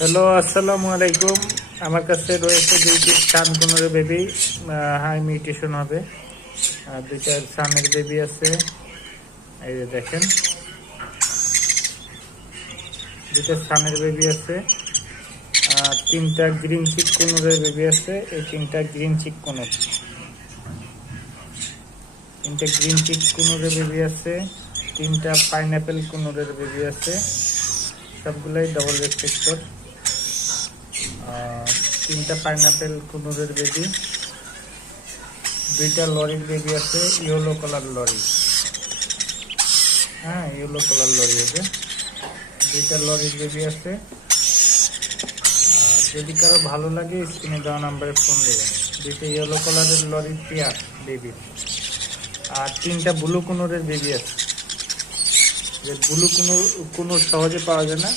Hello, আসসালামু আলাইকুম। আমার কাছে রয়েছে দুইটি সান কুনুরের বেবি, হাই মিউটেশন হবে। আর দুইটা সানের বেবি আছে, এই যে দেখেন, দুইটা সানের বেবি আছে। তিনটা গ্রিন চিক কুনুরের বেবি আছে, এই তিনটা গ্রিন চিক কুনুর, তিনটা গ্রিন চিক কুনুরের বেবি আছে, তিনটা পাইনাপেল কুনুরের বেবি আছে, সবগুলাই ডবল রেস্ট্রিক্টর। তিনটা পাইনাপেল কুনুরের বেবি, দুইটা লরির বেবি আছে, ইয়েলো কালার লরি। হ্যাঁ, ইয়েলো কালার লরি হবে। দুইটা লরির বেবি আছে। আর যদি কারো ভালো লাগে স্ক্রিনে দেওয়া নাম্বারে ফোন দেবেন। দুইটা ইয়েলো কালারের লরির পেয়ার বেবি। আর তিনটা ব্লু কুনুরের বেবি আছে। যে ব্লু কুনুর সহজে পাওয়া যায় না,